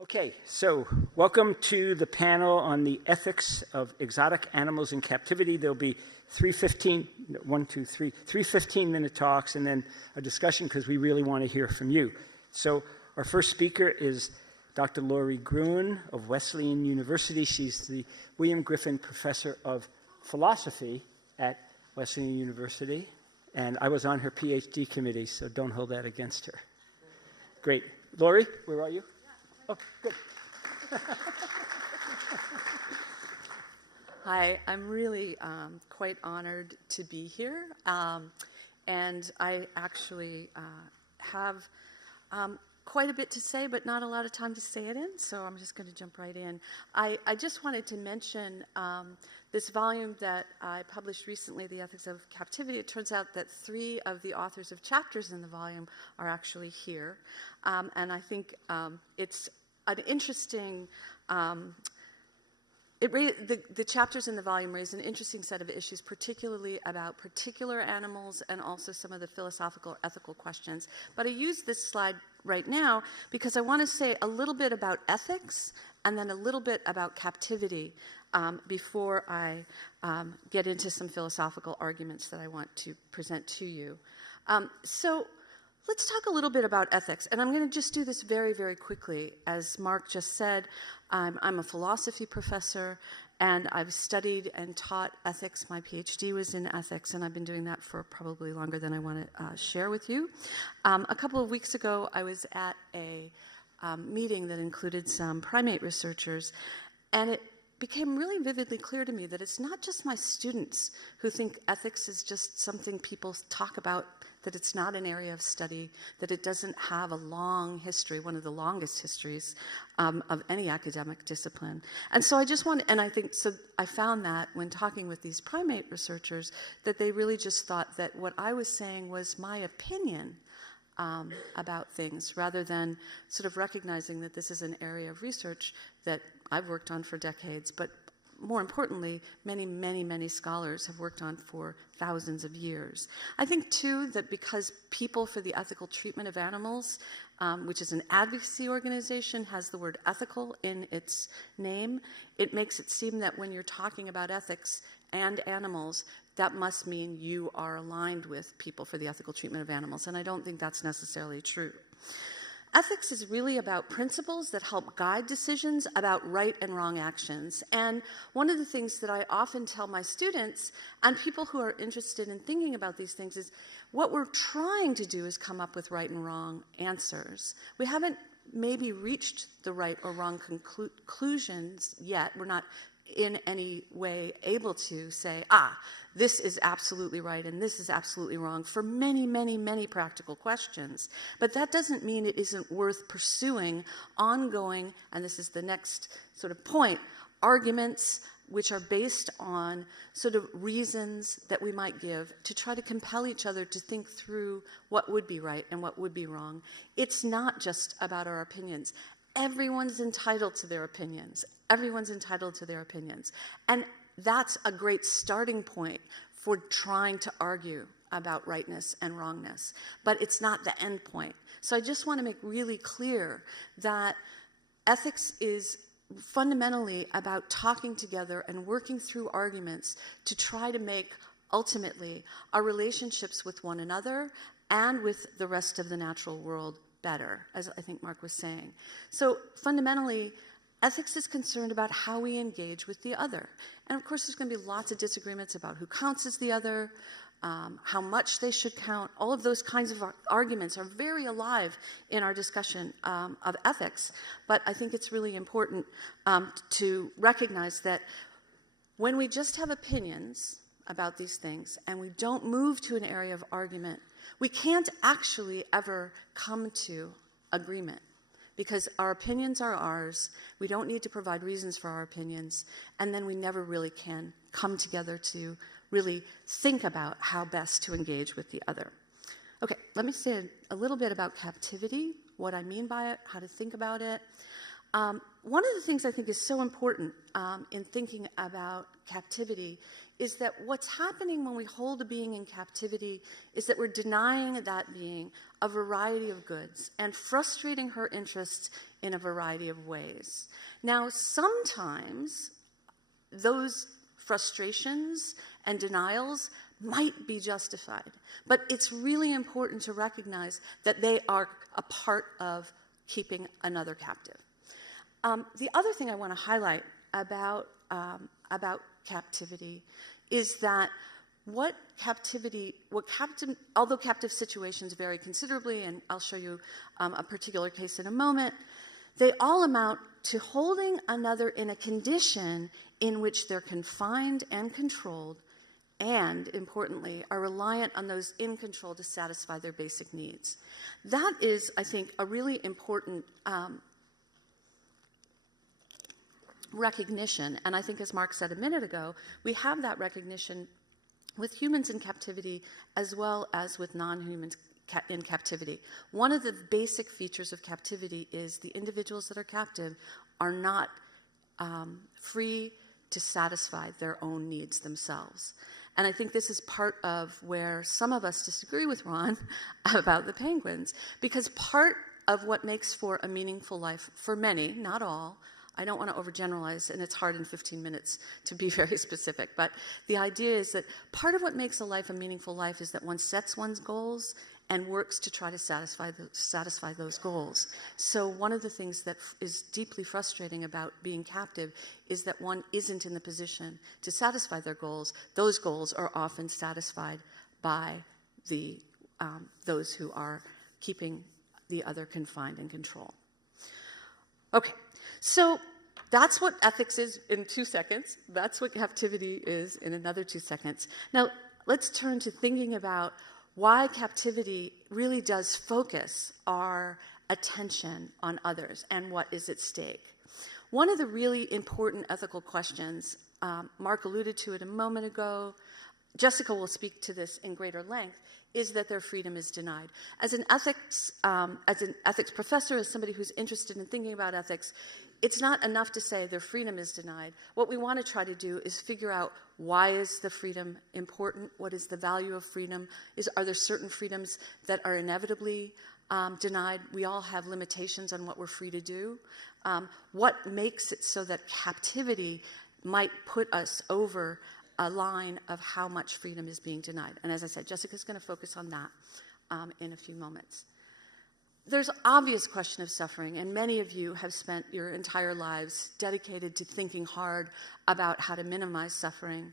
Okay, so welcome to the panel on the ethics of exotic animals in captivity. There'll be three 15-minute talks and then a discussion because we really want to hear from you. So our first speaker is Dr. Laurie Gruen of Wesleyan University. She's the William Griffin Professor of Philosophy at Wesleyan University. And I was on her PhD committee, so don't hold that against her. Great. Laurie, where are you? Oh, good. Hi, I'm really quite honored to be here. And I actually have quite a bit to say, but not a lot of time to say it in, so I'm just going to jump right in. I just wanted to mention this volume that I published recently, The Ethics of Captivity. It turns out that 3 of the authors of chapters in the volume are actually here. And I think it's an interesting, the chapters in the volume raise an interesting set of issues, particularly about particular animals and also some of the philosophical, ethical questions. But I use this slide right now because I want to say a little bit about ethics and then a little bit about captivity before I get into some philosophical arguments that I want to present to you. So let's talk a little bit about ethics, and I'm going to just do this very, very quickly. As Mark just said, I'm a philosophy professor, and I've studied and taught ethics. My PhD was in ethics, and I've been doing that for probably longer than I want to share with you. A couple of weeks ago, I was at a meeting that included some primate researchers, and it became really vividly clear to me that it's not just my students who think ethics is just something people talk about, that it's not an area of study, that it doesn't have a long history, one of the longest histories of any academic discipline. And so I found that when talking with these primate researchers, that they really just thought that what I was saying was my opinion about things, rather than sort of recognizing that this is an area of research that I've worked on for decades, but more importantly, many, many, many scholars have worked on for thousands of years. I think, too, that because People for the Ethical Treatment of Animals, which is an advocacy organization, has the word ethical in its name, it makes it seem that when you're talking about ethics and animals, that must mean you are aligned with People for the Ethical Treatment of Animals, and I don't think that's necessarily true. Ethics is really about principles that help guide decisions about right and wrong actions. And one of the things that I often tell my students and people who are interested in thinking about these things is what we're trying to do is come up with right and wrong answers. We haven't maybe reached the right or wrong conclusions yet. We're not in any way able to say, this is absolutely right and this is absolutely wrong for many, many, many practical questions. But that doesn't mean it isn't worth pursuing ongoing, and this is the next sort of point, arguments which are based on sort of reasons that we might give to try to compel each other to think through what would be right and what would be wrong. It's not just about our opinions. Everyone's entitled to their opinions. Everyone's entitled to their opinions. And that's a great starting point for trying to argue about rightness and wrongness. But it's not the end point. So I just want to make really clear that ethics is fundamentally about talking together and working through arguments to try to make, ultimately, our relationships with one another and with the rest of the natural world better, as I think Mark was saying. So fundamentally, ethics is concerned about how we engage with the other. And of course, there's going to be lots of disagreements about who counts as the other, how much they should count. All of those kinds of arguments are very alive in our discussion of ethics. But I think it's really important to recognize that when we just have opinions about these things and we don't move to an area of argument, we can't actually ever come to agreement, because our opinions are ours. We don't need to provide reasons for our opinions, and then we never really can come together to really think about how best to engage with the other. Okay, let me say a little bit about captivity, what I mean by it, how to think about it. One of the things I think is so important in thinking about captivity is that what's happening when we hold a being in captivity is that we're denying that being a variety of goods and frustrating her interests in a variety of ways. Now, sometimes those frustrations and denials might be justified, but it's really important to recognize that they are a part of keeping another captive. The other thing I want to highlight about captivity is that although captive situations vary considerably, and I'll show you a particular case in a moment, they all amount to holding another in a condition in which they're confined and controlled, and, importantly, are reliant on those in control to satisfy their basic needs. That is, I think, a really important recognition, and I think, as Mark said a minute ago, we have that recognition with humans in captivity as well as with non-humans in captivity. One of the basic features of captivity is the individuals that are captive are not free to satisfy their own needs themselves. And I think this is part of where some of us disagree with Ron about the penguins, because part of what makes for a meaningful life for many, not all, I don't want to overgeneralize, and it's hard in 15 minutes to be very specific, but the idea is that part of what makes a life a meaningful life is that one sets one's goals and works to try to satisfy those goals. So one of the things that is deeply frustrating about being captive is that one isn't in the position to satisfy their goals. Those goals are often satisfied by those who are keeping the other confined and control. Okay, so that's what ethics is in 2 seconds. That's what captivity is in another 2 seconds. Now, let's turn to thinking about why captivity really does focus our attention on others and what is at stake. One of the really important ethical questions, Mark alluded to it a moment ago, Jessica will speak to this in greater length, is that their freedom is denied. As an ethics professor, as somebody who's interested in thinking about ethics, it's not enough to say their freedom is denied. What we want to try to do is figure out, why is the freedom important? What is the value of freedom? Are there certain freedoms that are inevitably denied? We all have limitations on what we're free to do. What makes it so that captivity might put us over a line of how much freedom is being denied? And as I said, Jessica's going to focus on that in a few moments. There's obvious question of suffering, and many of you have spent your entire lives dedicated to thinking hard about how to minimize suffering.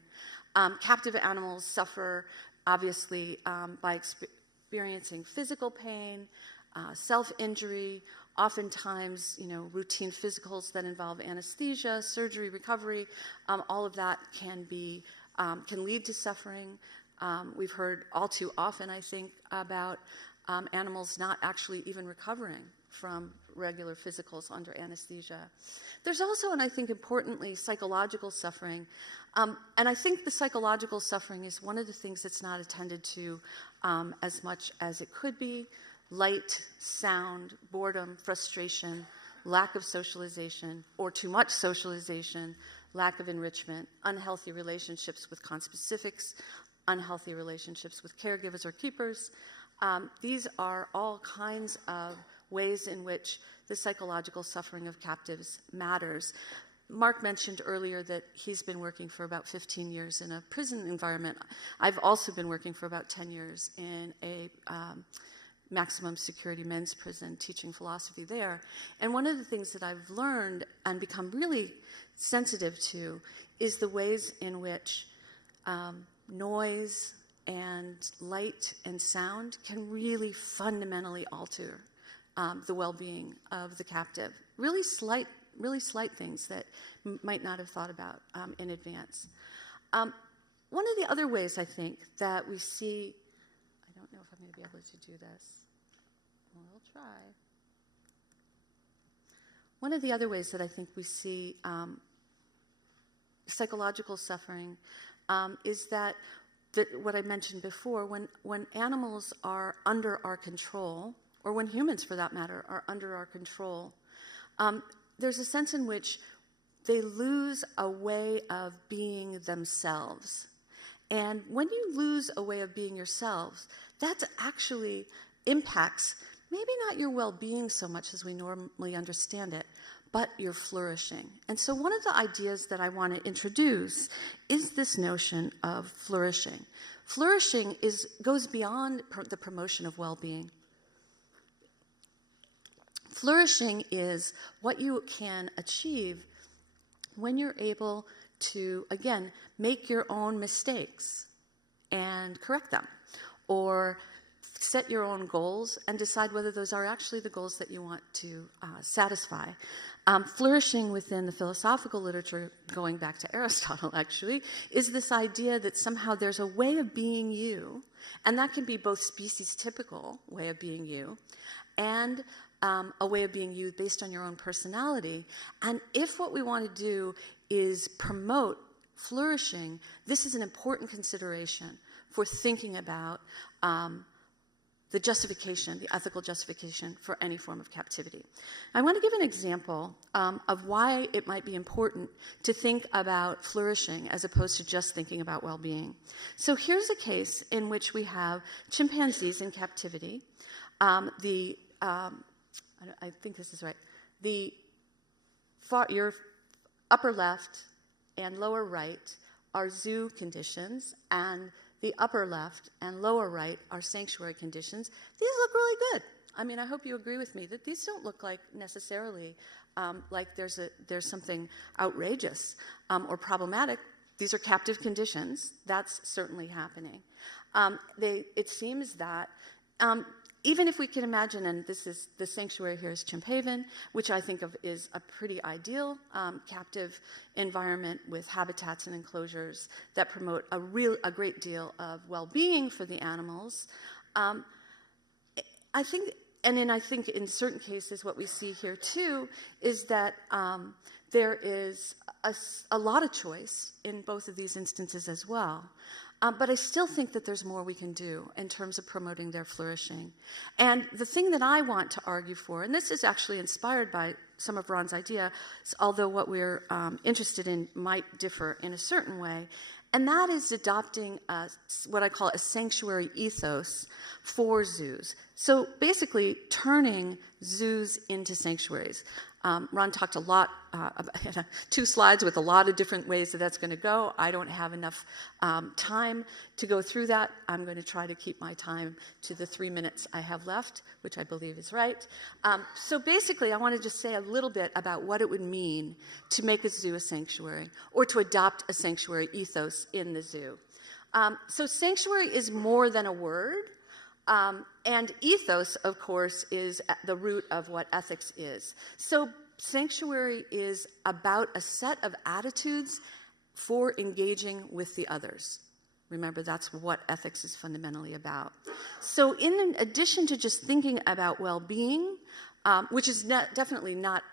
Captive animals suffer, obviously, by experiencing physical pain, self-injury, oftentimes, routine physicals that involve anesthesia, surgery, recovery. All of that can lead to suffering. We've heard all too often, I think, about animals not actually even recovering from regular physicals under anesthesia. There's also, and I think importantly, psychological suffering. And I think the psychological suffering is one of the things that's not attended to as much as it could be. Light, sound, boredom, frustration, lack of socialization, or too much socialization, lack of enrichment, unhealthy relationships with conspecifics, unhealthy relationships with caregivers or keepers. These are all kinds of ways in which the psychological suffering of captives matters. Mark mentioned earlier that he's been working for about 15 years in a prison environment. I've also been working for about 10 years in a maximum security men's prison, teaching philosophy there. And one of the things that I've learned and become really sensitive to is the ways in which noise and light and sound can really fundamentally alter the well-being of the captive. Really slight things that might not have thought about in advance. One of the other ways I think that we see, I don't know if I'm going to be able to do this. We'll try. One of the other ways that I think we see psychological suffering is that what I mentioned before, when animals are under our control, or when humans, for that matter, are under our control, there's a sense in which they lose a way of being themselves. And when you lose a way of being yourselves, that actually impacts maybe not your well-being so much as we normally understand it, but your flourishing. And so one of the ideas that I want to introduce is this notion of flourishing. Flourishing goes beyond the promotion of well-being. Flourishing is what you can achieve when you're able to, again, make your own mistakes and correct them, or set your own goals and decide whether those are actually the goals that you want to satisfy. Flourishing within the philosophical literature, going back to Aristotle actually, is this idea that somehow there's a way of being you, and that can be both species-typical way of being you, and a way of being you based on your own personality. And if what we want to do is promote flourishing, this is an important consideration for thinking about the justification, the ethical justification for any form of captivity. I want to give an example of why it might be important to think about flourishing as opposed to just thinking about well-being. So here's a case in which we have chimpanzees in captivity. I think this is right. Your upper left and lower right are zoo conditions, and the upper left and lower right are sanctuary conditions. These look really good. I mean, I hope you agree with me that these don't look like necessarily like there's something outrageous or problematic. These are captive conditions. That's certainly happening. It seems that even if we can imagine, and this is the sanctuary here is Chimphaven, which I think of is a pretty ideal captive environment with habitats and enclosures that promote a great deal of well-being for the animals. I think in certain cases what we see here too is that there is a lot of choice in both of these instances as well. But I still think that there's more we can do in terms of promoting their flourishing. And the thing that I want to argue for, and this is actually inspired by some of Ron's idea, although what we're interested in might differ in a certain way, and that is adopting what I call a sanctuary ethos for zoos. So basically turning zoos into sanctuaries. Ron talked a lot, about 2 slides with a lot of different ways that that's going to go. I don't have enough time to go through that. I'm going to try to keep my time to the 3 minutes I have left, which I believe is right. So basically, I want to just say a little bit about what it would mean to make a zoo a sanctuary, or to adopt a sanctuary ethos in the zoo. So sanctuary is more than a word. And ethos, of course, is at the root of what ethics is. So sanctuary is about a set of attitudes for engaging with the others. Remember, that's what ethics is fundamentally about. So in addition to just thinking about well-being, which is definitely not,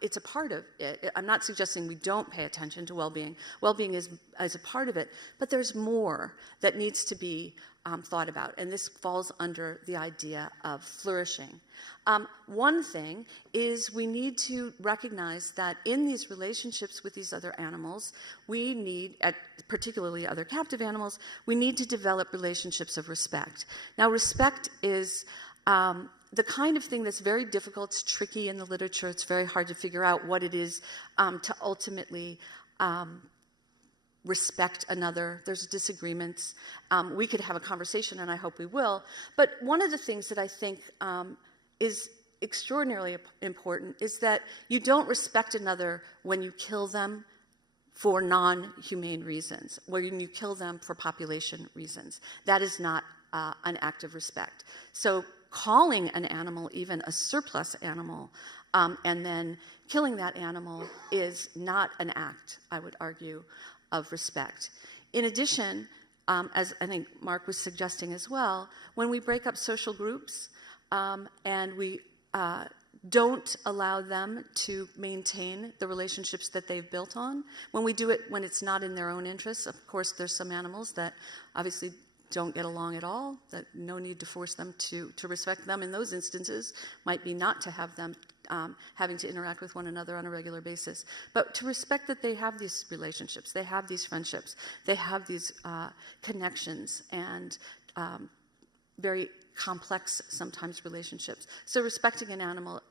it's a part of it. I'm not suggesting we don't pay attention to well-being. Well-being is a part of it, but there's more that needs to be thought about, and this falls under the idea of flourishing. One thing is we need to recognize that in these relationships with these other animals, we need, particularly other captive animals, we need to develop relationships of respect. Now, respect is the kind of thing that's very difficult, it's tricky in the literature, it's very hard to figure out what it is to ultimately respect another. There's disagreements. We could have a conversation, and I hope we will. But one of the things that I think is extraordinarily important is that you don't respect another when you kill them for non-humane reasons, when you kill them for population reasons. That is not an act of respect. So calling an animal even a surplus animal and then killing that animal is not an act, I would argue, of respect. In addition, as I think Mark was suggesting as well, when we break up social groups and we don't allow them to maintain the relationships that they've built on, when we do it when it's not in their own interests, of course there's some animals that obviously don't get along at all, that no need to force them to respect them in those instances, might be not to have them having to interact with one another on a regular basis. But to respect that they have these relationships, they have these friendships, they have these connections and very complex, sometimes, relationships. So respecting an animal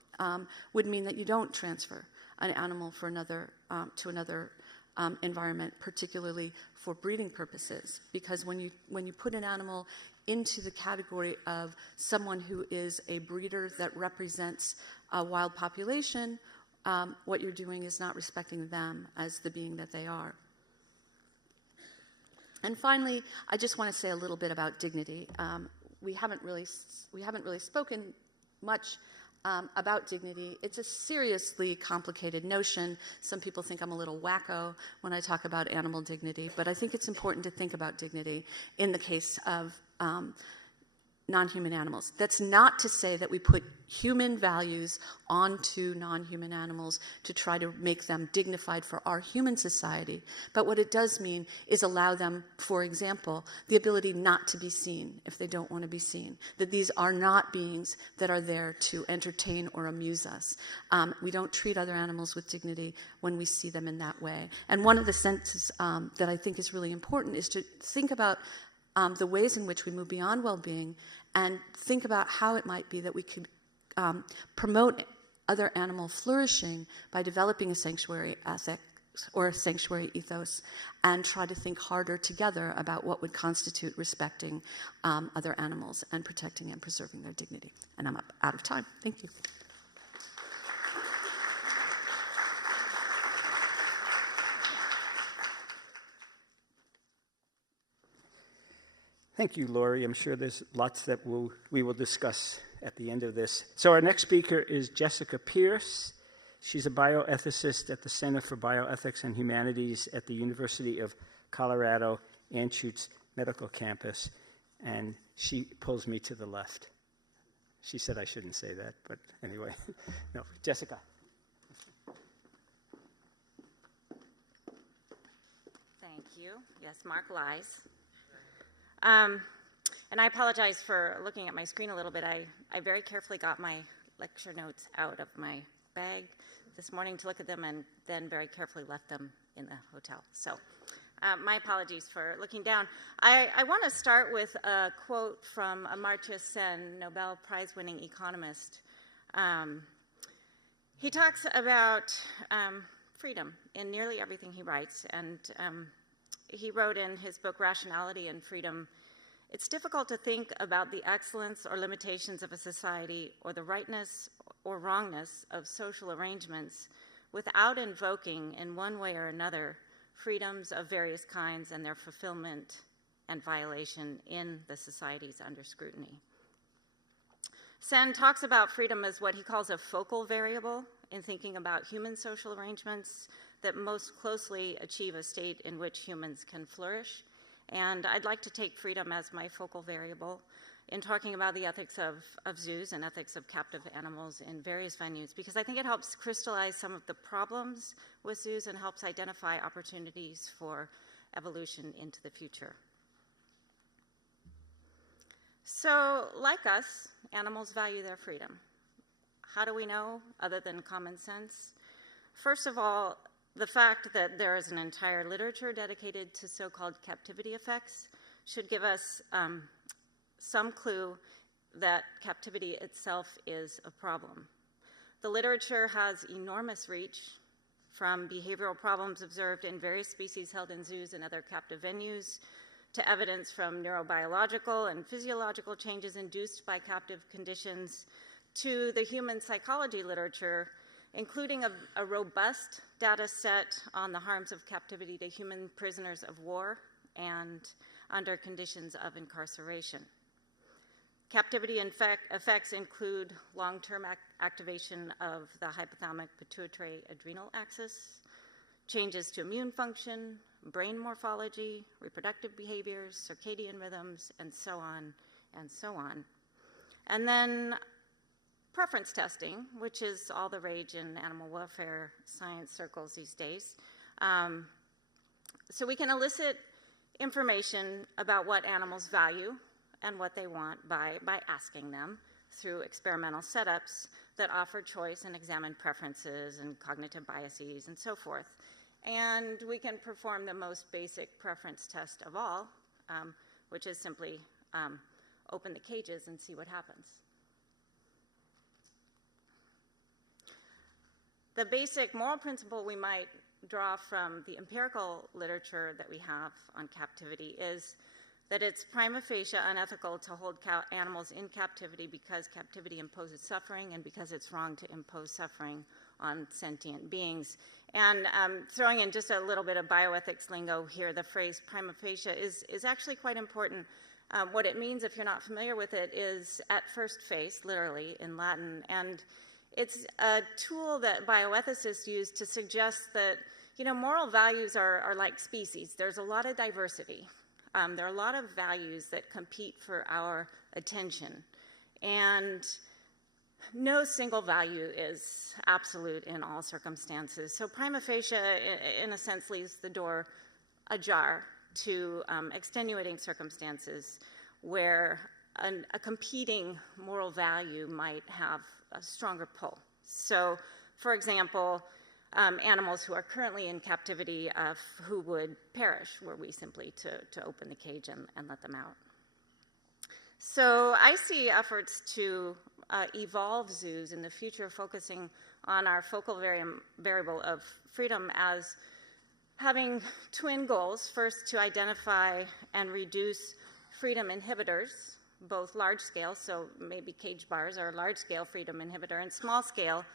would mean that you don't transfer an animal for another to another environment, particularly for breeding purposes. Because when you put an animal into the category of someone who is a breeder that represents a wild population, what you're doing is not respecting them as the being that they are. And finally, I just want to say a little bit about dignity. We haven't really spoken much about dignity. It's a seriously complicated notion. Some people think I'm a little wacko when I talk about animal dignity, but I think it's important to think about dignity in the case of non-human animals. That's not to say that we put human values onto non-human animals to try to make them dignified for our human society. But what it does mean is allow them, for example, the ability not to be seen if they don't want to be seen. That these are not beings that are there to entertain or amuse us. We don't treat other animals with dignity when we see them in that way. And one of the senses that I think is really important is to think about the ways in which we move beyond well-being and think about how it might be that we could promote other animal flourishing by developing a sanctuary ethic or a sanctuary ethos and try to think harder together about what would constitute respecting other animals and protecting and preserving their dignity. And I'm out of time. Thank you. Thank you, Lori. I'm sure there's lots that we will discuss at the end of this. So our next speaker is Jessica Pierce. She's a bioethicist at the Center for Bioethics and Humanities at the University of Colorado Anschutz Medical Campus, and she pulls me to the left. She said I shouldn't say that, but anyway. No, Jessica. Thank you. Yes, Mark lies. And I apologize for looking at my screen a little bit. I very carefully got my lecture notes out of my bag this morning to look at them and then very carefully left them in the hotel. So my apologies for looking down. I want to start with a quote from Amartya Sen, Nobel Prize-winning economist. He talks about freedom in nearly everything he writes, and he wrote in his book Rationality and Freedom, "It's difficult to think about the excellence or limitations of a society or the rightness or wrongness of social arrangements without invoking in one way or another freedoms of various kinds and their fulfillment and violation in the societies under scrutiny." Sen talks about freedom as what he calls a focal variable in thinking about human social arrangements that most closely achieve a state in which humans can flourish. And I'd like to take freedom as my focal variable in talking about the ethics of zoos and ethics of captive animals in various venues, because I think it helps crystallize some of the problems with zoos and helps identify opportunities for evolution into the future. So, like us, animals value their freedom. How do we know, other than common sense? First of all, the fact that there is an entire literature dedicated to so-called captivity effects should give us some clue that captivity itself is a problem. The literature has enormous reach, from behavioral problems observed in various species held in zoos and other captive venues, to evidence from neurobiological and physiological changes induced by captive conditions, to the human psychology literature, including a robust data set on the harms of captivity to human prisoners of war and under conditions of incarceration. Captivity effects include long-term activation of the hypothalamic pituitary adrenal axis, changes to immune function, brain morphology, reproductive behaviors, circadian rhythms, and so on and so on. And then preference testing, which is all the rage in animal welfare science circles these days. So we can elicit information about what animals value and what they want by asking them through experimental setups that offer choice and examine preferences and cognitive biases and so forth. And we can perform the most basic preference test of all, which is simply open the cages and see what happens. The basic moral principle we might draw from the empirical literature that we have on captivity is that it's prima facie unethical to hold animals in captivity because captivity imposes suffering and because it's wrong to impose suffering on sentient beings. And throwing in just a little bit of bioethics lingo here, the phrase prima facie is actually quite important. What it means, if you're not familiar with it, is at first face, literally, in Latin. And it's a tool that bioethicists use to suggest that, moral values are like species. There's a lot of diversity. There are a lot of values that compete for our attention. And no single value is absolute in all circumstances. So prima facie, in a sense, leaves the door ajar to extenuating circumstances where a competing moral value might have a stronger pull. So, for example, animals who are currently in captivity who would perish were we simply to open the cage and let them out. So I see efforts to evolve zoos in the future focusing on our focal variable of freedom as having twin goals. First, to identify and reduce freedom inhibitors, both large scale, so maybe cage bars are a large scale freedom inhibitor, and small scale,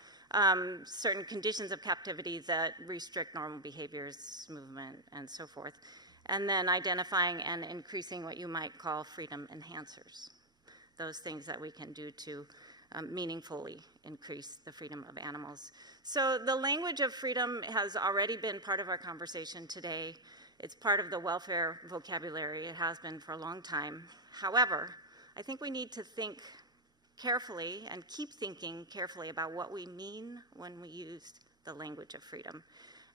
certain conditions of captivity that restrict normal behaviors, movement, and so forth. And then identifying and increasing what you might call freedom enhancers, those things that we can do to meaningfully increase the freedom of animals. So the language of freedom has already been part of our conversation today. It's part of the welfare vocabulary. It has been for a long time. However, I think we need to think carefully and keep thinking carefully about what we mean when we use the language of freedom.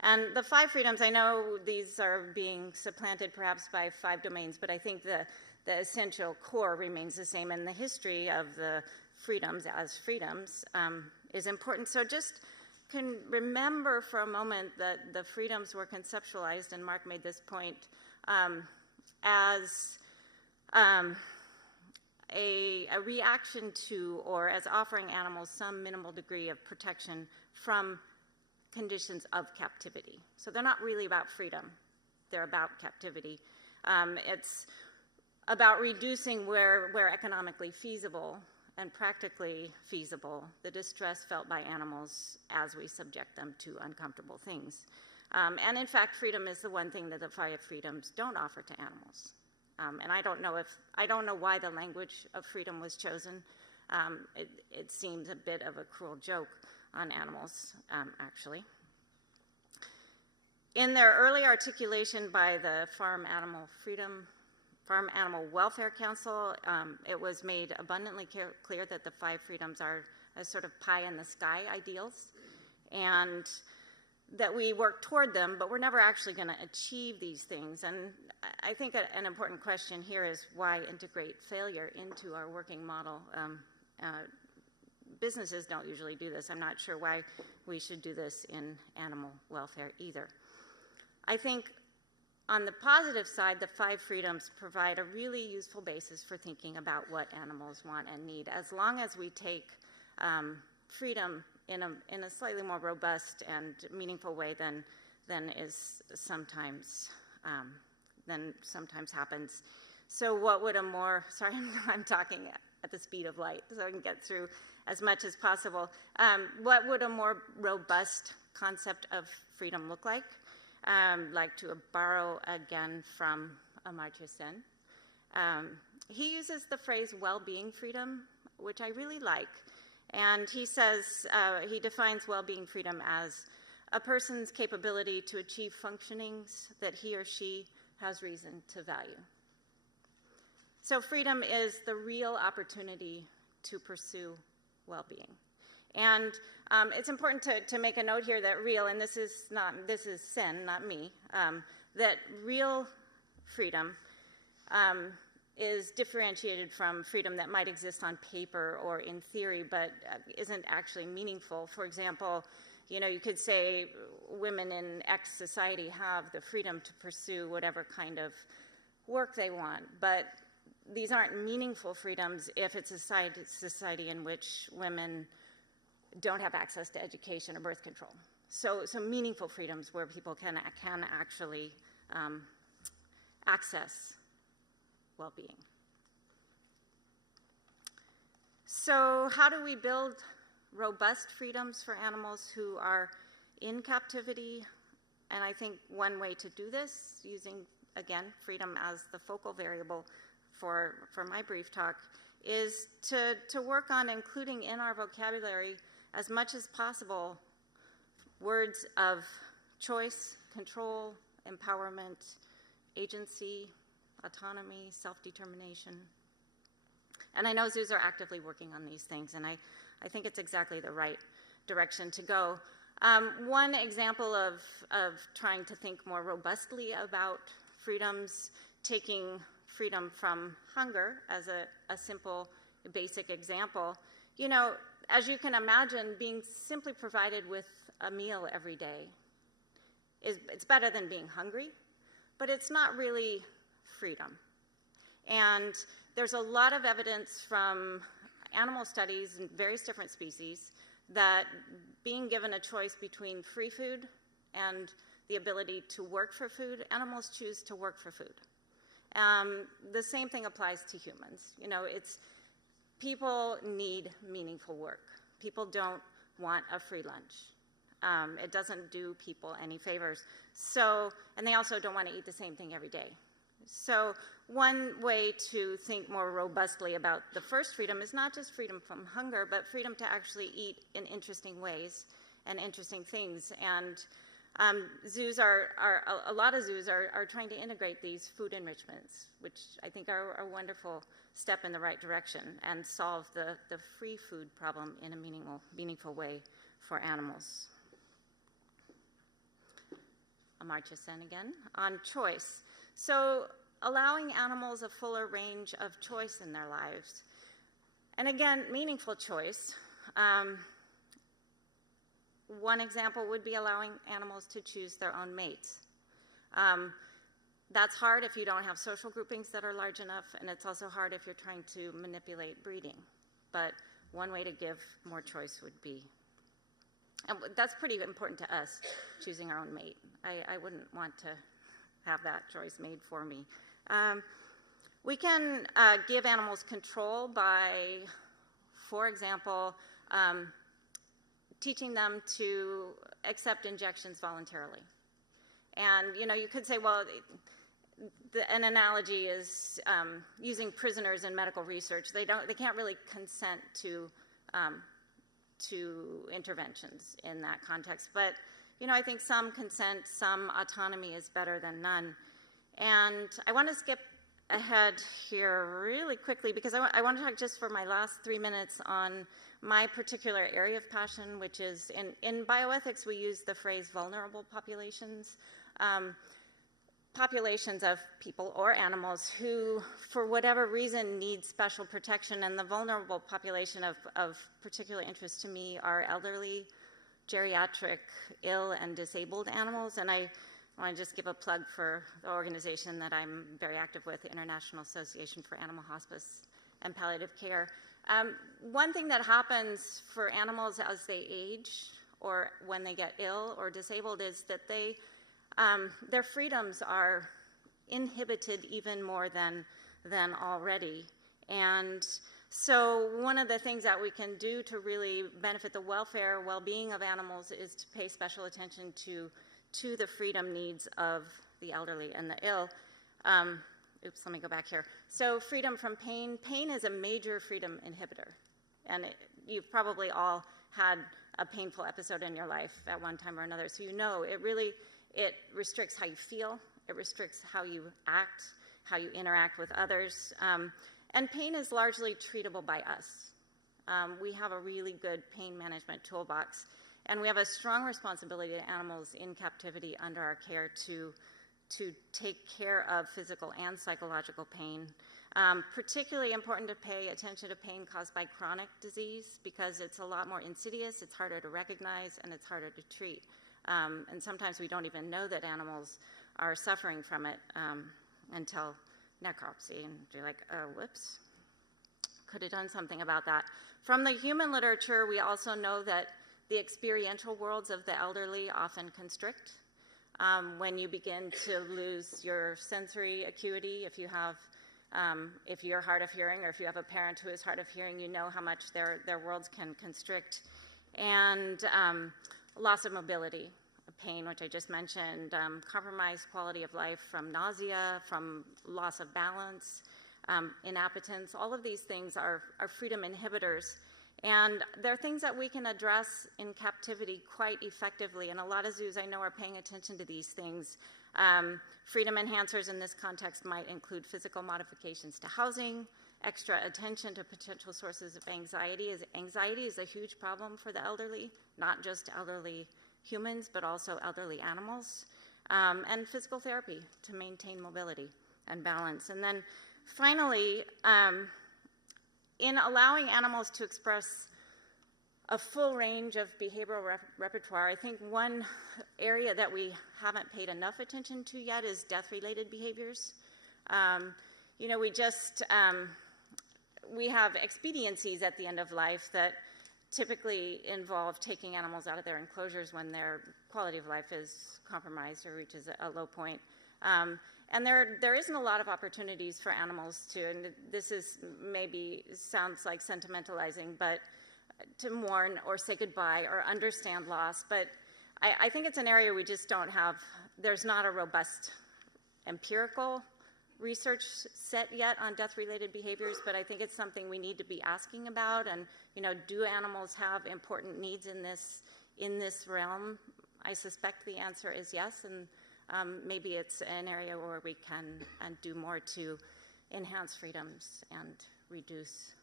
And the 5 freedoms, I know these are being supplanted perhaps by 5 domains, but I think the essential core remains the same, and the history of the freedoms as freedoms is important. So just can remember for a moment that the freedoms were conceptualized, and Mark made this point, as a reaction to, or as offering animals some minimal degree of protection from conditions of captivity. So they're not really about freedom. They're about captivity. It's about reducing where economically feasible and practically feasible the distress felt by animals as we subject them to uncomfortable things. And in fact, freedom is the one thing that the 5 freedoms don't offer to animals. And I don't know why the language of freedom was chosen. It seems a bit of a cruel joke on animals, actually. In their early articulation by the Farm Animal Welfare Council, it was made abundantly clear that the 5 freedoms are a sort of pie-in-the-sky ideals, and that we work toward them, but we're never actually going to achieve these things. And I think an important question here is why integrate failure into our working model? Businesses don't usually do this. I'm not sure why we should do this in animal welfare either. I think on the positive side, the 5 freedoms provide a really useful basis for thinking about what animals want and need, as long as we take freedom in a slightly more robust and meaningful way than sometimes happens. So what would a more, sorry, I'm talking at the speed of light so I can get through as much as possible. What would a more robust concept of freedom look like? Like to borrow again from Amartya Sen. He uses the phrase well-being freedom, which I really like. And he says, he defines well-being freedom as a person's capability to achieve functionings that he or she has reason to value. So freedom is the real opportunity to pursue well-being. And it's important to make a note here that real, and this is Sen, not me, that real freedom is differentiated from freedom that might exist on paper or in theory, but isn't actually meaningful. For example, you could say women in X society have the freedom to pursue whatever kind of work they want, but these aren't meaningful freedoms if it's a society in which women don't have access to education or birth control. So meaningful freedoms where people can actually access well-being. So how do we build robust freedoms for animals who are in captivity? And I think one way to do this, using, again, freedom as the focal variable for my brief talk, is to work on including in our vocabulary as much as possible words of choice, control, empowerment, agency, autonomy, self-determination. And I know zoos are actively working on these things, and I think it's exactly the right direction to go. One example of trying to think more robustly about freedoms, taking freedom from hunger as a simple, basic example. As you can imagine, being simply provided with a meal every day it's better than being hungry, but it's not really freedom. And there's a lot of evidence from animal studies in various different species that being given a choice between free food and the ability to work for food, animals choose to work for food. The same thing applies to humans. People need meaningful work. People don't want a free lunch. It doesn't do people any favors. And they also don't want to eat the same thing every day. So one way to think more robustly about the first freedom is not just freedom from hunger, but freedom to actually eat in interesting ways and interesting things. And a lot of zoos are trying to integrate these food enrichments, which I think are a wonderful step in the right direction and solve the free food problem in a meaningful way for animals. Amartya Sen again, on choice. So allowing animals a fuller range of choice in their lives. And again, meaningful choice. One example would be allowing animals to choose their own mates. That's hard if you don't have social groupings that are large enough, and it's also hard if you're trying to manipulate breeding. But one way to give more choice would be, and that's pretty important to us, choosing our own mate. I wouldn't want to have that choice made for me. We can give animals control by, for example, teaching them to accept injections voluntarily. And you could say, well, an analogy is using prisoners in medical research. They can't really consent to interventions in that context. But I think some consent, some autonomy is better than none. And I want to skip ahead here really quickly because I want to talk just for my last 3 minutes on my particular area of passion, which is in bioethics, we use the phrase vulnerable populations. Populations of people or animals who, for whatever reason, need special protection. And the vulnerable population of particular interest to me are elderly, geriatric, ill, and disabled animals. And I want to just give a plug for the organization that I'm very active with, the International Association for Animal Hospice and Palliative Care. One thing that happens for animals as they age or when they get ill or disabled is that their freedoms are inhibited even more than already. And so one of the things that we can do to really benefit the welfare, well-being of animals is to pay special attention to the freedom needs of the elderly and the ill. Oops, let me go back here. So freedom from pain. Pain is a major freedom inhibitor. And you've probably all had a painful episode in your life at one time or another. So it restricts how you feel. It restricts how you act, how you interact with others. And pain is largely treatable by us. We have a really good pain management toolbox. And we have a strong responsibility to animals in captivity under our care to take care of physical and psychological pain. Particularly important to pay attention to pain caused by chronic disease because it's a lot more insidious, it's harder to recognize, and it's harder to treat. And sometimes we don't even know that animals are suffering from it until necropsy, and you're like, oh, whoops, could have done something about that. From the human literature, we also know that the experiential worlds of the elderly often constrict. When you begin to lose your sensory acuity, if you're hard of hearing, or if you have a parent who is hard of hearing, you know how much their worlds can constrict. And loss of mobility, pain, which I just mentioned, compromised quality of life from nausea, from loss of balance, inappetence. All of these things are freedom inhibitors. And they're things that we can address in captivity quite effectively. And a lot of zoos I know are paying attention to these things. Freedom enhancers in this context might include physical modifications to housing, extra attention to potential sources of anxiety. Anxiety is a huge problem for the elderly, not just elderly humans, but also elderly animals, and physical therapy to maintain mobility and balance. And then finally, in allowing animals to express a full range of behavioral repertoire, I think one area that we haven't paid enough attention to yet is death-related behaviors. We have expediencies at the end of life that typically involve taking animals out of their enclosures when their quality of life is compromised or reaches a low point. And there isn't a lot of opportunities for animals to, and this is maybe sounds like sentimentalizing, but to mourn or say goodbye or understand loss. But I think it's an area we just don't have, there's not a robust empirical research set yet on death-related behaviors, but I think it's something we need to be asking about. And, do animals have important needs in this realm? I suspect the answer is yes, and maybe it's an area where we can do more to enhance freedoms and reduce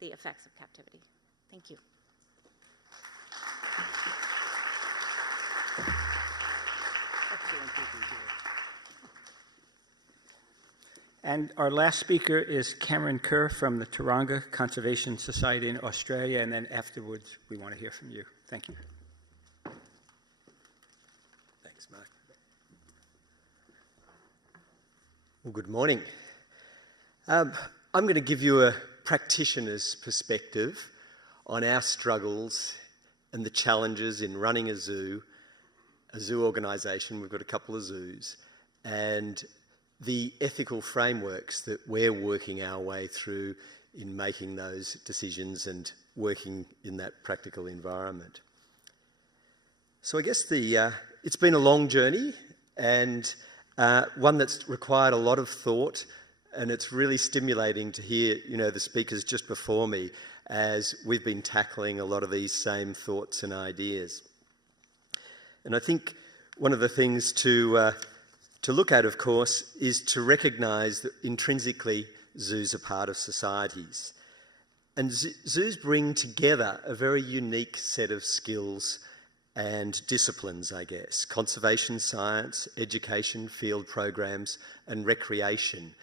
the effects of captivity. Thank you. And our last speaker is Cameron Kerr from the Taronga Conservation Society in Australia, and then afterwards we want to hear from you. Thank you. Thanks, Mark. Well, good morning. I'm going to give you a practitioner's perspective on our struggles and the challenges in running a zoo organisation. We've got a couple of zoos, and the ethical frameworks that we're working our way through in making those decisions and working in that practical environment. So I guess it's been a long journey, and one that's required a lot of thought, and it's really stimulating to hear, the speakers just before me as we've been tackling a lot of these same thoughts and ideas. And I think one of the things to look at, of course, is to recognise that intrinsically zoos are part of societies. And zoos bring together a very unique set of skills and disciplines, I guess: conservation science, education, field programs, and recreation.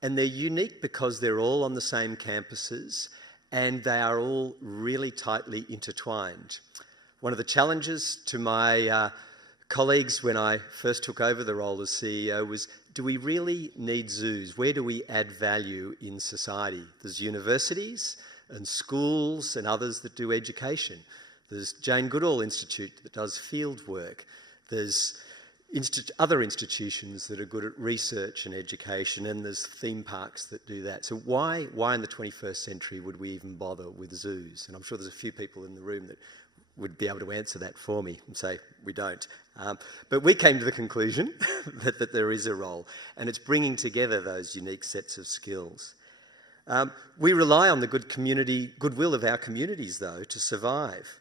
And they're unique because they're all on the same campuses and they are all really tightly intertwined. One of the challenges to my colleagues when I first took over the role as CEO was, do we really need zoos? Where do we add value in society? There's universities and schools and others that do education. There's Jane Goodall Institute that does field work. There's other institutions that are good at research and education, and there's theme parks that do that. So why in the 21st century would we even bother with zoos? And I'm sure there's a few people in the room that would be able to answer that for me and say, we don't. But we came to the conclusion that there is a role, and it's bringing together those unique sets of skills. We rely on the goodwill of our communities, though, to survive.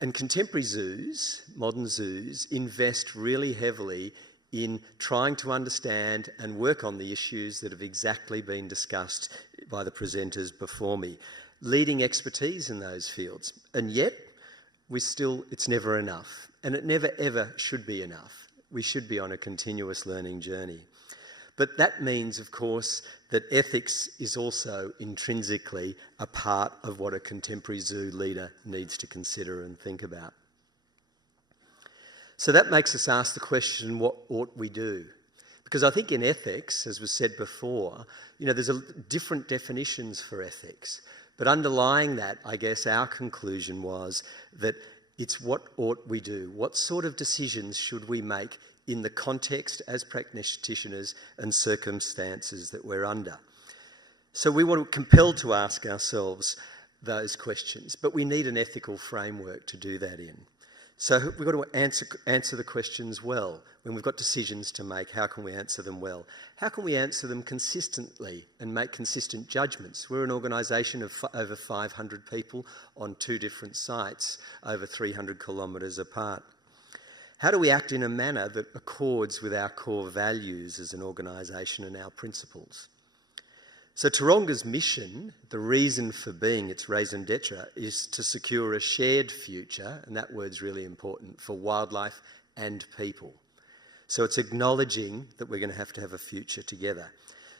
And contemporary zoos, modern zoos, invest really heavily in trying to understand and work on the issues that have exactly been discussed by the presenters before me, leading expertise in those fields. And yet, it's never enough, and it never ever should be enough. We should be on a continuous learning journey. But that means, of course, that ethics is also intrinsically a part of what a contemporary zoo leader needs to consider and think about. So that makes us ask the question, what ought we do? Because I think in ethics, as was said before, there's different definitions for ethics. But underlying that, I guess our conclusion was that it's what ought we do? What sort of decisions should we make in the context as practitioners and circumstances that we're under? So we were compelled to ask ourselves those questions, but we need an ethical framework to do that in. So we've got to answer the questions well. When we've got decisions to make, how can we answer them well? How can we answer them consistently and make consistent judgments? We're an organisation of over 500 people on 2 different sites, over 300 kilometres apart. How do we act in a manner that accords with our core values as an organisation and our principles? So Taronga's mission, the reason for being, its raison d'etre, is to secure a shared future, and that word's really important, for wildlife and people. So it's acknowledging that we're going to have a future together.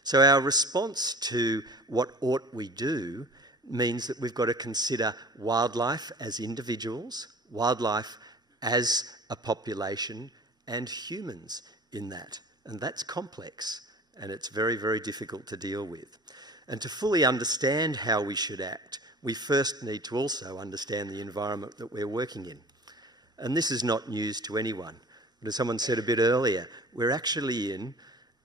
So our response to what ought we do means that we've got to consider wildlife as individuals, wildlife as a population, and humans in that. And that's complex, and it's very, very difficult to deal with. And to fully understand how we should act, we first need to also understand the environment that we're working in. And this is not news to anyone. But as someone said a bit earlier, we're actually in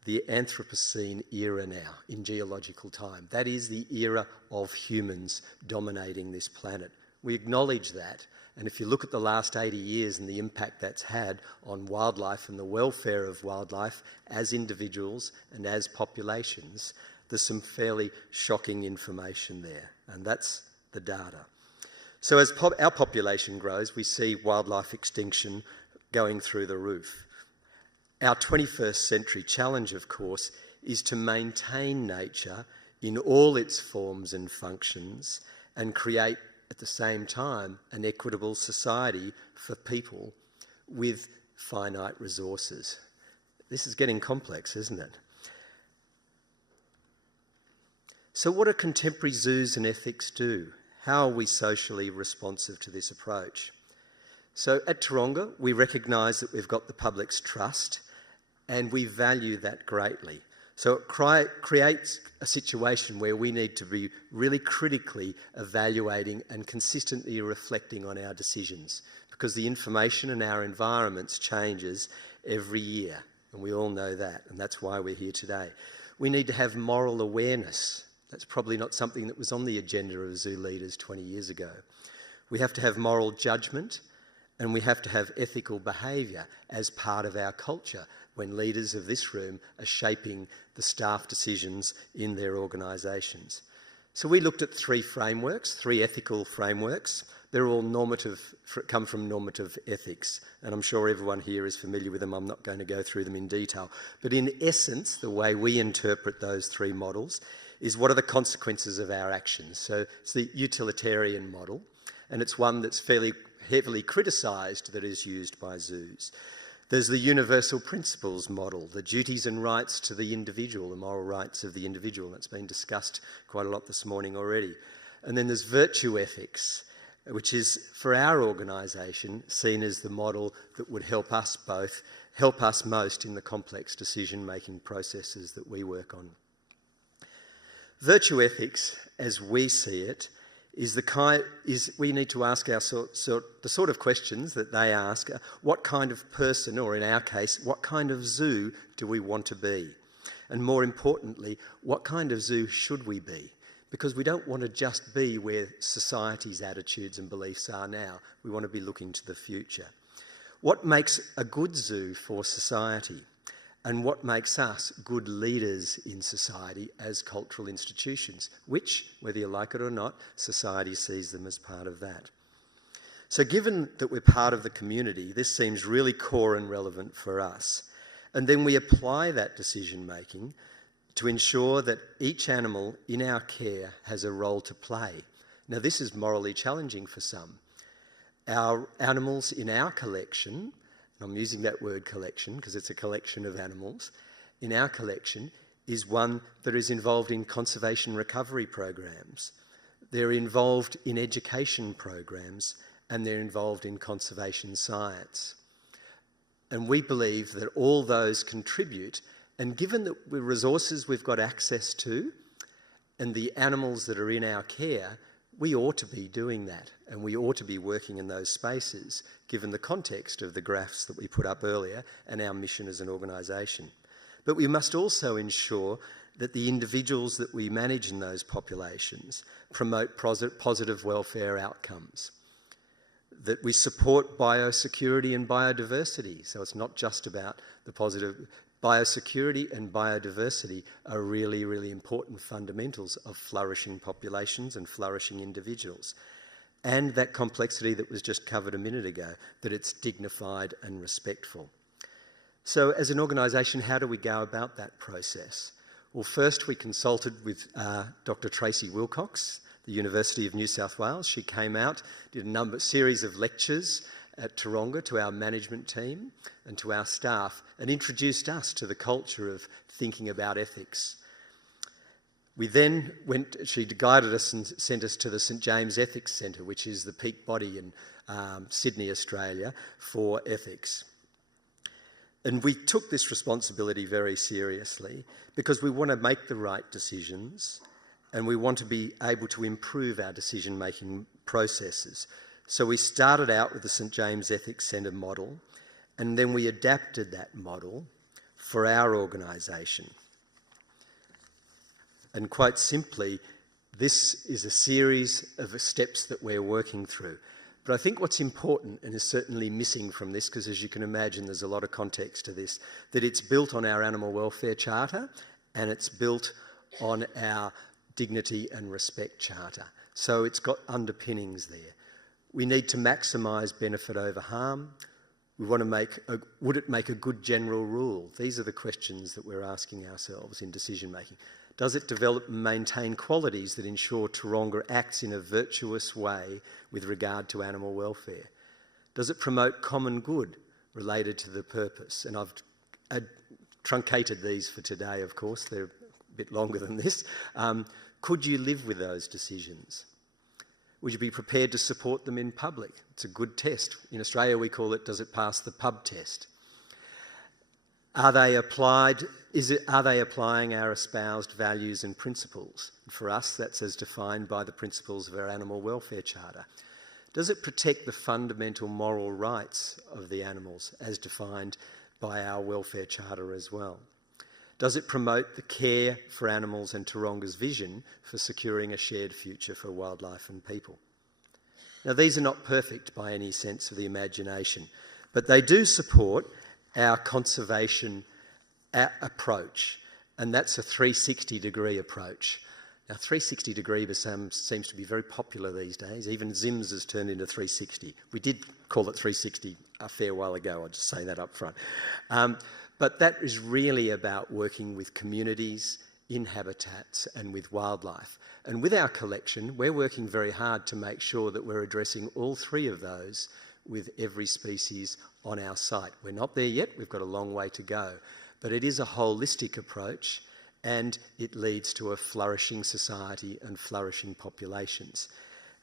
the Anthropocene era now, in geological time. That is the era of humans dominating this planet. We acknowledge that. And if you look at the last 80 years and the impact that's had on wildlife and the welfare of wildlife as individuals and as populations, there's some fairly shocking information there, and that's the data. So as our population grows, we see wildlife extinction going through the roof. Our 21st century challenge, of course, is to maintain nature in all its forms and functions and create, at the same time, an equitable society for people with finite resources. This is getting complex, isn't it? So what do contemporary zoos and ethics do? How are we socially responsive to this approach? So at Taronga, we recognise that we've got the public's trust and we value that greatly. So it creates a situation where we need to be really critically evaluating and consistently reflecting on our decisions, because the information in our environments changes every year, and we all know that, and that's why we're here today. We need to have moral awareness. That's probably not something that was on the agenda of zoo leaders 20 years ago. We have to have moral judgment, and we have to have ethical behaviour as part of our culture when leaders of this room are shaping the staff decisions in their organisations. So we looked at 3 frameworks, 3 ethical frameworks. They're all come from normative ethics, and I'm sure everyone here is familiar with them. I'm not going to go through them in detail. But in essence, the way we interpret those 3 models is what are the consequences of our actions. So it's the utilitarian model, and it's one that's fairly heavily criticised that is used by zoos. There's the universal principles model, the duties and rights to the individual, the moral rights of the individual. That's been discussed quite a lot this morning already. And then there's virtue ethics, which is, for our organisation, seen as the model that would help us most in the complex decision-making processes that we work on. Virtue ethics, as we see it, we need to ask the sort of questions that they ask. What kind of person, or in our case, what kind of zoo do we want to be? And more importantly, what kind of zoo should we be? Because we don't want to just be where society's attitudes and beliefs are now. We want to be looking to the future. What makes a good zoo for society? And what makes us good leaders in society as cultural institutions, which, whether you like it or not, society sees them as part of that. So given that we're part of the community, this seems really core and relevant for us. And then we apply that decision-making to ensure that each animal in our care has a role to play. Now, this is morally challenging for some. Our animals in our collection, and I'm using that word collection because it's a collection of animals, in our collection is one that is involved in conservation recovery programs. They're involved in education programs, and they're involved in conservation science. And we believe that all those contribute, and given the resources we've got access to and the animals that are in our care, we ought to be doing that, and we ought to be working in those spaces, given the context of the graphs that we put up earlier and our mission as an organisation. But we must also ensure that the individuals that we manage in those populations promote positive welfare outcomes, that we support biosecurity and biodiversity. So it's not just about the positive. Biosecurity and biodiversity are really, really important fundamentals of flourishing populations and flourishing individuals. And that complexity that was just covered a minute ago, that it's dignified and respectful. So as an organisation, how do we go about that process? Well, first we consulted with Dr. Tracy Wilcox, the University of New South Wales. She came out, did a series of lectures at Taronga to our management team and to our staff, and introduced us to the culture of thinking about ethics. We then she guided us and sent us to the St James Ethics Centre, which is the peak body in Sydney, Australia, for ethics. And we took this responsibility very seriously because we want to make the right decisions and we want to be able to improve our decision-making processes. So we started out with the St James Ethics Centre model, and then we adapted that model for our organisation. And quite simply, this is a series of steps that we're working through. But I think what's important, and is certainly missing from this, because as you can imagine there's a lot of context to this, that it's built on our Animal Welfare Charter and it's built on our Dignity and Respect Charter. So it's got underpinnings there. We need to maximise benefit over harm. We want to would it make a good general rule? These are the questions that we're asking ourselves in decision making. Does it develop and maintain qualities that ensure Taronga acts in a virtuous way with regard to animal welfare? Does it promote common good related to the purpose? And I've truncated these for today, of course. They're a bit longer than this. Could you live with those decisions? Would you be prepared to support them in public? It's a good test. In Australia, we call it, does it pass the pub test? Are they applying our espoused values and principles? For us, that's as defined by the principles of our Animal Welfare Charter. Does it protect the fundamental moral rights of the animals as defined by our Welfare Charter as well? Does it promote the care for animals and Taronga's vision for securing a shared future for wildlife and people? Now, these are not perfect by any sense of the imagination, but they do support our conservation approach, and that's a 360-degree approach. Now, 360-degree seems to be very popular these days. Even Zim's has turned into 360. We did call it 360 a fair while ago, I'll just say that up front. But that is really about working with communities, in habitats and with wildlife. And with our collection, we're working very hard to make sure that we're addressing all three of those with every species on our site. We're not there yet, we've got a long way to go. But it is a holistic approach and it leads to a flourishing society and flourishing populations.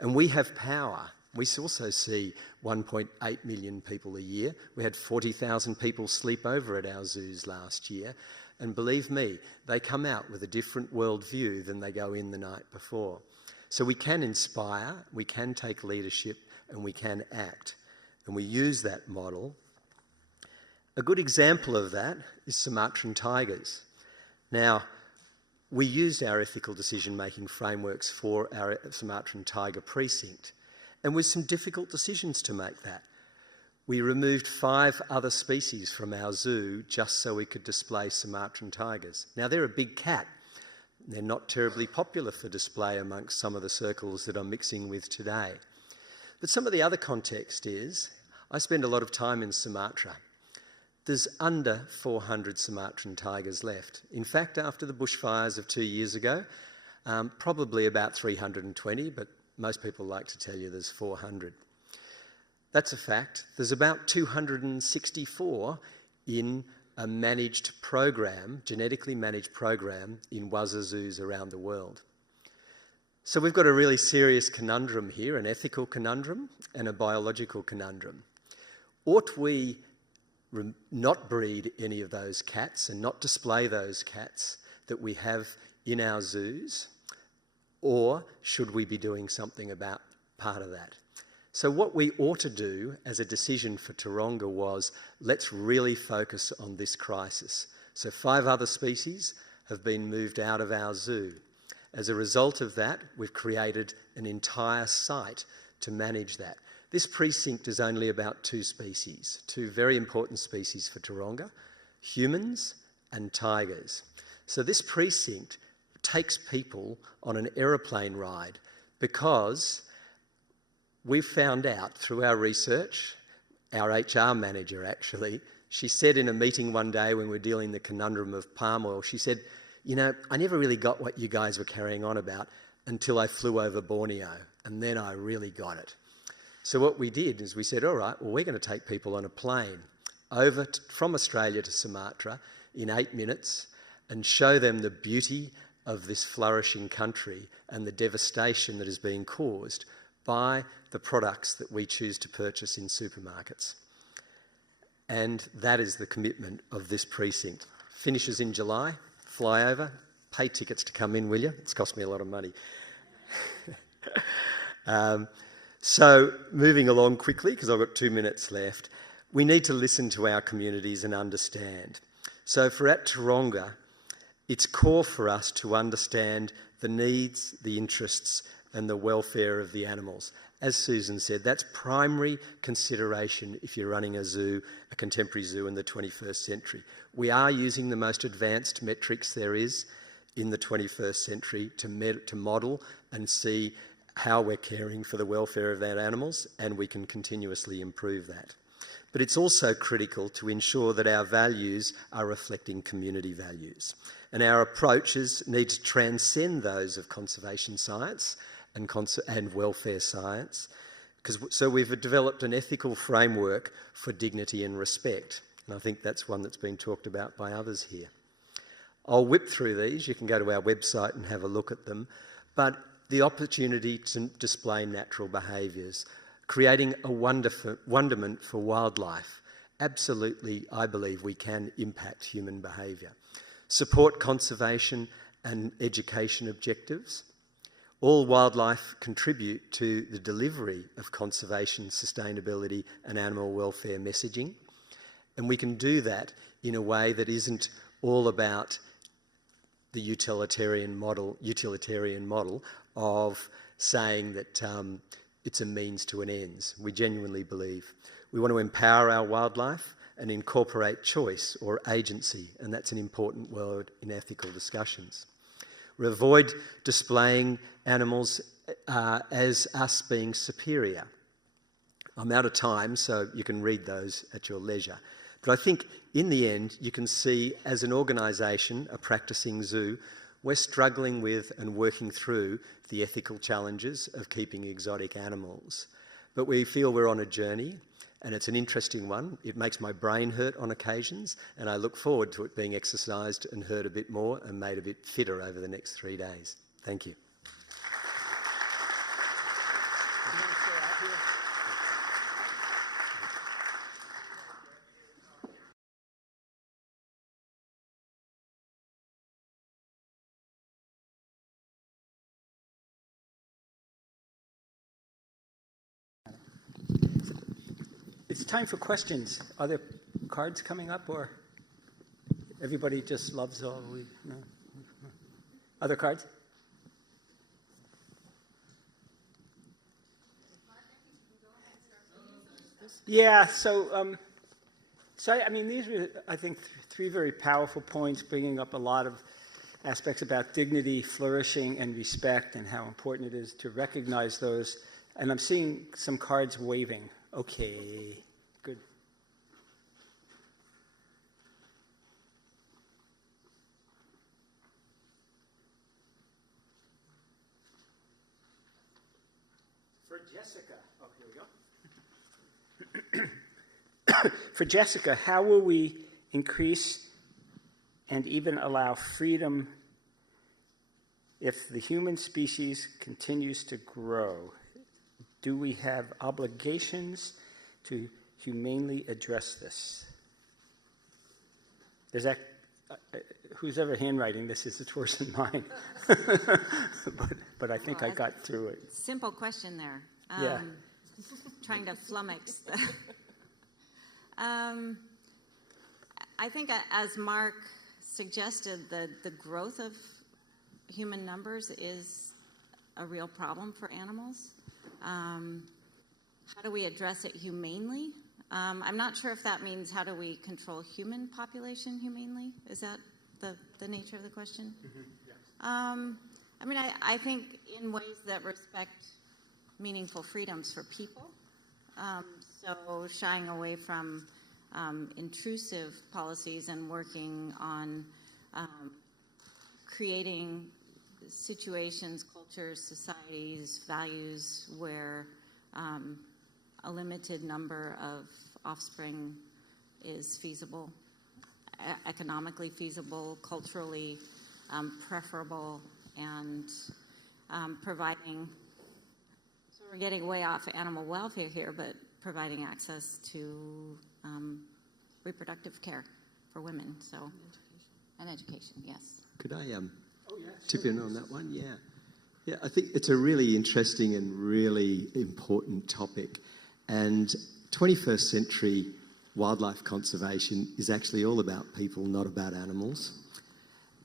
And we have power. We also see 1.8 million people a year. We had 40,000 people sleep over at our zoos last year. And believe me, they come out with a different worldview than they go in the night before. So we can inspire, we can take leadership, and we can act. And we use that model. A good example of that is Sumatran tigers. Now, we used our ethical decision-making frameworks for our Sumatran tiger precinct, and with some difficult decisions to make that. We removed 5 other species from our zoo just so we could display Sumatran tigers. Now, they're a big cat. They're not terribly popular for display amongst some of the circles that I'm mixing with today. But some of the other context is, I spend a lot of time in Sumatra. There's under 400 Sumatran tigers left. In fact, after the bushfires of 2 years ago, probably about 320, but most people like to tell you there's 400. That's a fact. There's about 264 in a managed program, genetically managed program in wazza zoos around the world. So we've got a really serious conundrum here, an ethical conundrum and a biological conundrum. Ought we not breed any of those cats and not display those cats that we have in our zoos? Or should we be doing something about part of that? So what we ought to do as a decision for Taronga was, let's really focus on this crisis. So 5 other species have been moved out of our zoo. As a result of that, we've created an entire site to manage that. This precinct is only about 2 species, 2 very important species for Taronga, humans and tigers. So this precinct takes people on an aeroplane ride because we found out through our research, our HR manager actually, she said in a meeting one day when we were dealing the conundrum of palm oil, she said, you know, I never really got what you guys were carrying on about until I flew over Borneo, and then I really got it. So what we did is we said, all right, well, we're going to take people on a plane over from Australia to Sumatra in 8 minutes and show them the beauty of this flourishing country and the devastation that is being caused by the products that we choose to purchase in supermarkets. And that is the commitment of this precinct. Finishes in July, fly over, pay tickets to come in, will you? It's cost me a lot of money. So moving along quickly, because I've got 2 minutes left, we need to listen to our communities and understand. So for at Taronga, it's core for us to understand the needs, the interests and the welfare of the animals. As Susan said, that's primary consideration if you're running a zoo, a contemporary zoo in the 21st century. We are using the most advanced metrics there is in the 21st century to model and see how we're caring for the welfare of our animals, and we can continuously improve that. But it's also critical to ensure that our values are reflecting community values. And our approaches need to transcend those of conservation science and welfare science. So we've developed an ethical framework for dignity and respect. And I think that's one that's been talked about by others here. I'll whip through these. You can go to our website and have a look at them. But the opportunity to display natural behaviours, creating a wonderment for wildlife. Absolutely, I believe we can impact human behaviour. Support conservation and education objectives. All wildlife contribute to the delivery of conservation, sustainability and animal welfare messaging. And we can do that in a way that isn't all about the utilitarian model of saying that it's a means to an ends. We genuinely believe. We want to empower our wildlife and incorporate choice or agency, and that's an important word in ethical discussions. We avoid displaying animals as us being superior. I'm out of time, so you can read those at your leisure. But I think in the end, you can see as an organisation, a practising zoo, we're struggling with and working through the ethical challenges of keeping exotic animals. But we feel we're on a journey, and it's an interesting one. It makes my brain hurt on occasions, and I look forward to it being exercised and heard a bit more and made a bit fitter over the next 3 days. Thank you. It's time for questions. Are there cards coming up, or everybody just loves all we know? Other cards? Yeah, so I mean, these were, I think, 3 very powerful points, bringing up a lot of aspects about dignity, flourishing, and respect, and how important it is to recognize those. And I'm seeing some cards waving. Okay, good. For Jessica, oh, here we go. For Jessica, how will we increase and even allow freedom if the human species continues to grow? Do we have obligations to humanely address this? There's that, who's ever handwriting this it's worse than mine. but I think I got through it. Simple question there. Yeah. Trying to flummox. I think, as Mark suggested, the growth of human numbers is a real problem for animals. How do we address it humanely? I'm not sure if that means how do we control human population humanely? Is that the nature of the question? Mm-hmm. Yes. I mean, I think in ways that respect meaningful freedoms for people. So shying away from intrusive policies and working on creating situations, cultures, societies, values where a limited number of offspring is feasible, economically feasible, culturally preferable, and providing, so we're getting way off animal welfare here, but providing access to reproductive care for women, so, and education, yes. Could I tip in on that one? Yeah. Yeah, I think it's a really interesting and really important topic. And 21st century wildlife conservation is actually all about people, not about animals.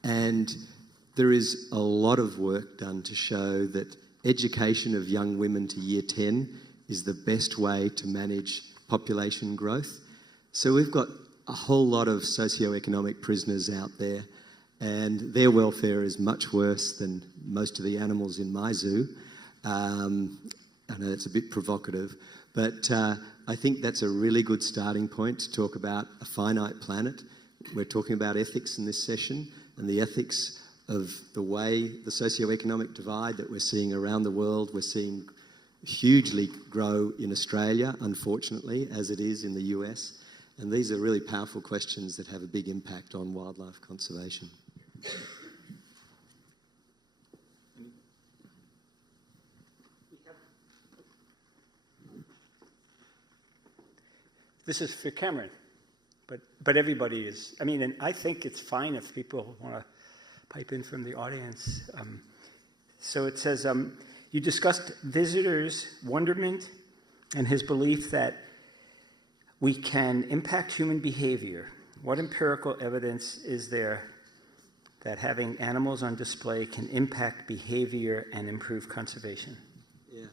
And there is a lot of work done to show that education of young women to year 10 is the best way to manage population growth. So we've got a whole lot of socioeconomic prisoners out there, and their welfare is much worse than most of the animals in my zoo. I know it's a bit provocative, but I think that's a really good starting point to talk about a finite planet. We're talking about ethics in this session, and the ethics of the way the socioeconomic divide that we're seeing around the world, we're seeing hugely grow in Australia, unfortunately, as it is in the US. And these are really powerful questions that have a big impact on wildlife conservation. This is for Cameron, but everybody is. I mean, and I think it's fine if people want to pipe in from the audience. So it says, you discussed visitors' wonderment and his belief that we can impact human behavior. What empirical evidence is there that having animals on display can impact behavior and improve conservation? Yeah.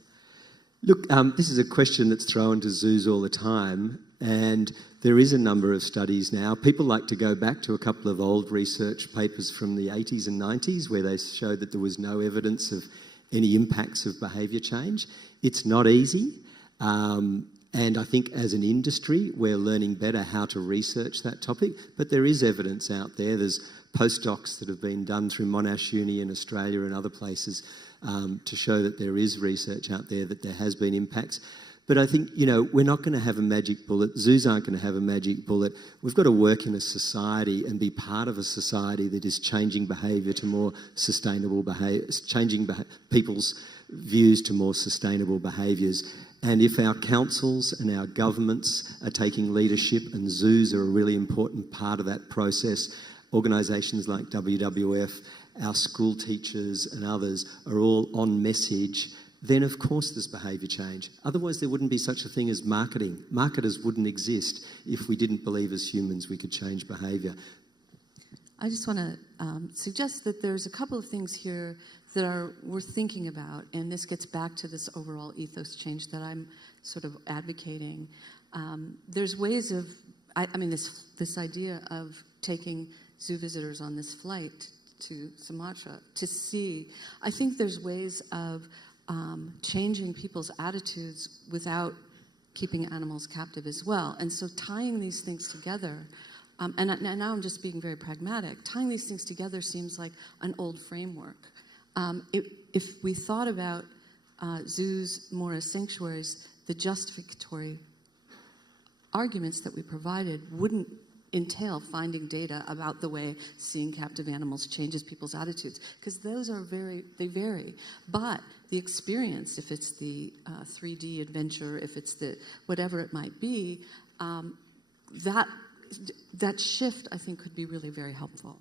Look, this is a question that's thrown to zoos all the time, and there is a number of studies now. People like to go back to a couple of old research papers from the 80s and 90s where they showed that there was no evidence of any impacts of behaviour change. It's not easy. And I think as an industry, we're learning better how to research that topic. But there is evidence out there. There's postdocs that have been done through Monash Uni in Australia and other places to show that there is research out there that there has been impacts. But I think, we're not going to have a magic bullet. Zoos aren't going to have a magic bullet. We've got to work in a society and be part of a society that is changing behaviour to more sustainable behaviour, changing people's views to more sustainable behaviours. And if our councils and our governments are taking leadership, and zoos are a really important part of that process, organisations like WWF, our school teachers and others are all on message, then of course there's behaviour change. Otherwise there wouldn't be such a thing as marketing. Marketers wouldn't exist if we didn't believe as humans we could change behaviour. I just want to suggest that there's a couple of things here that are worth thinking about, and this gets back to this overall ethos change that I'm sort of advocating. There's ways of, this idea of taking zoo visitors on this flight to Sumatra to see. I think there's ways of changing people's attitudes without keeping animals captive as well. And so tying these things together, and now I'm just being very pragmatic, tying these things together seems like an old framework. If we thought about zoos more as sanctuaries, the justificatory arguments that we provided wouldn't entail finding data about the way seeing captive animals changes people's attitudes, because those are they vary. But the experience, if it's the 3D adventure, if it's the whatever it might be, that shift, I think, could be really very helpful.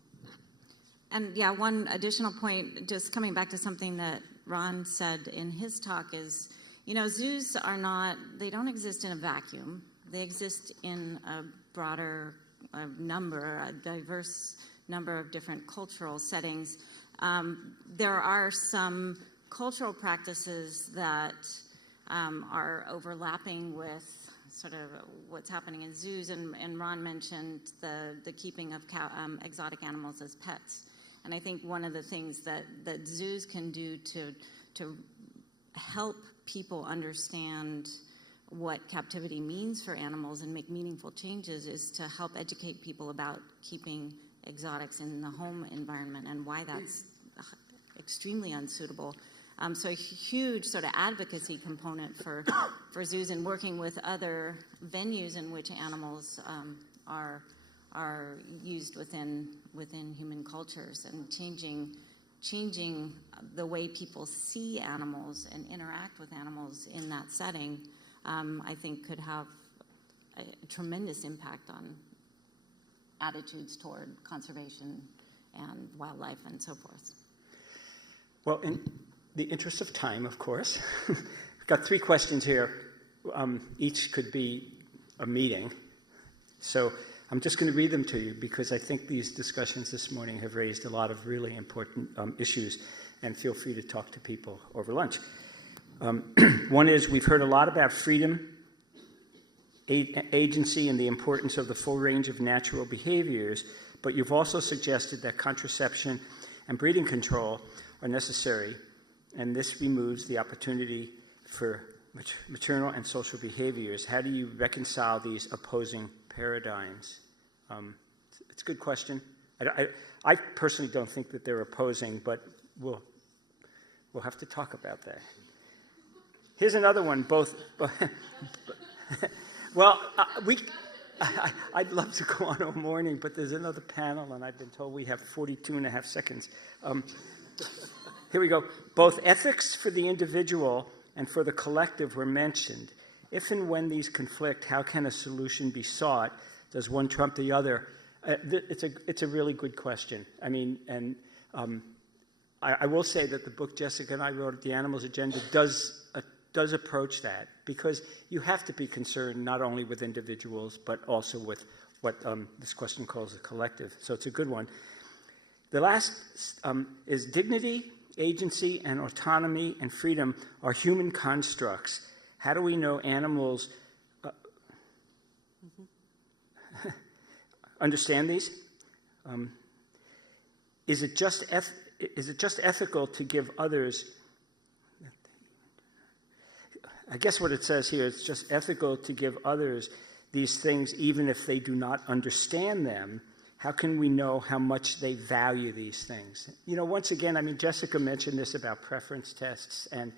And yeah, one additional point, just coming back to something that Ron said in his talk is, zoos they don't exist in a vacuum. They exist in a broader a diverse number of different cultural settings. There are some cultural practices that are overlapping with sort of what's happening in zoos, and Ron mentioned the keeping of exotic animals as pets. And I think one of the things that zoos can do to help people understand what captivity means for animals and make meaningful changes is to help educate people about keeping exotics in the home environment and why that's extremely unsuitable. So a huge sort of advocacy component for zoos and working with other venues in which animals are used within human cultures, and changing the way people see animals and interact with animals in that setting, I think could have a tremendous impact on attitudes toward conservation and wildlife and so forth. Well, in the interest of time, of course, I've got 3 questions here. Each could be a meeting. So I'm just going to read them to you because I think these discussions this morning have raised a lot of really important issues, and feel free to talk to people over lunch. One is, we've heard a lot about freedom, agency, and the importance of the full range of natural behaviors, but you've also suggested that contraception and breeding control are necessary, and this removes the opportunity for maternal and social behaviors. How do you reconcile these opposing paradigms? It's a good question. I personally don't think that they're opposing, but we'll have to talk about that. Here's another one. Well, I'd love to go on all morning, but there's another panel, and I've been told we have 42 and a half seconds. Here we go. Both ethics for the individual and for the collective were mentioned. If and when these conflict, how can a solution be sought? Does one trump the other? It's a really good question. I mean, and I will say that the book Jessica and I wrote, The Animals Agenda, does approach that, because you have to be concerned not only with individuals, but also with what this question calls a collective. So it's a good one. The last is dignity, agency, and autonomy and freedom are human constructs. How do we know animals understand these? Is it just ethical to give others? I guess what it says here, it's just ethical to give others these things even if they do not understand them. How can we know how much they value these things? Once again, I mean, Jessica mentioned this about preference tests, and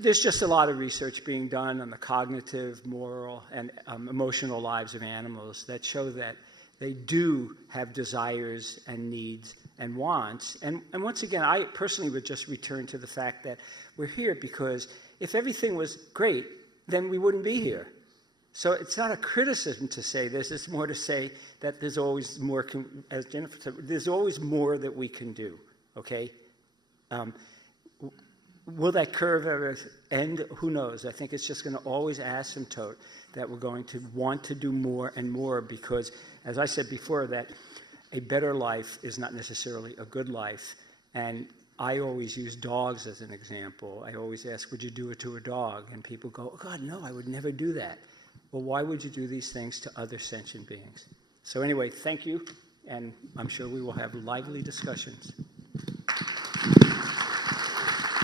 there's just a lot of research being done on the cognitive, moral, and emotional lives of animals that show that they do have desires and needs and wants. And once again, I personally would just return to the fact that we're here because if everything was great, then we wouldn't be here. So it's not a criticism to say this. It's more to say that there's always more, as Jennifer said, there's always more that we can do, okay? Will that curve ever end? Who knows? I think it's just going to always asymptote that we're going to want to do more and more because, as I said before, that a better life is not necessarily a good life. And I always use dogs as an example. I always ask, would you do it to a dog? And people go, oh, God, no, I would never do that. Well, why would you do these things to other sentient beings? So anyway, thank you, and I'm sure we will have lively discussions.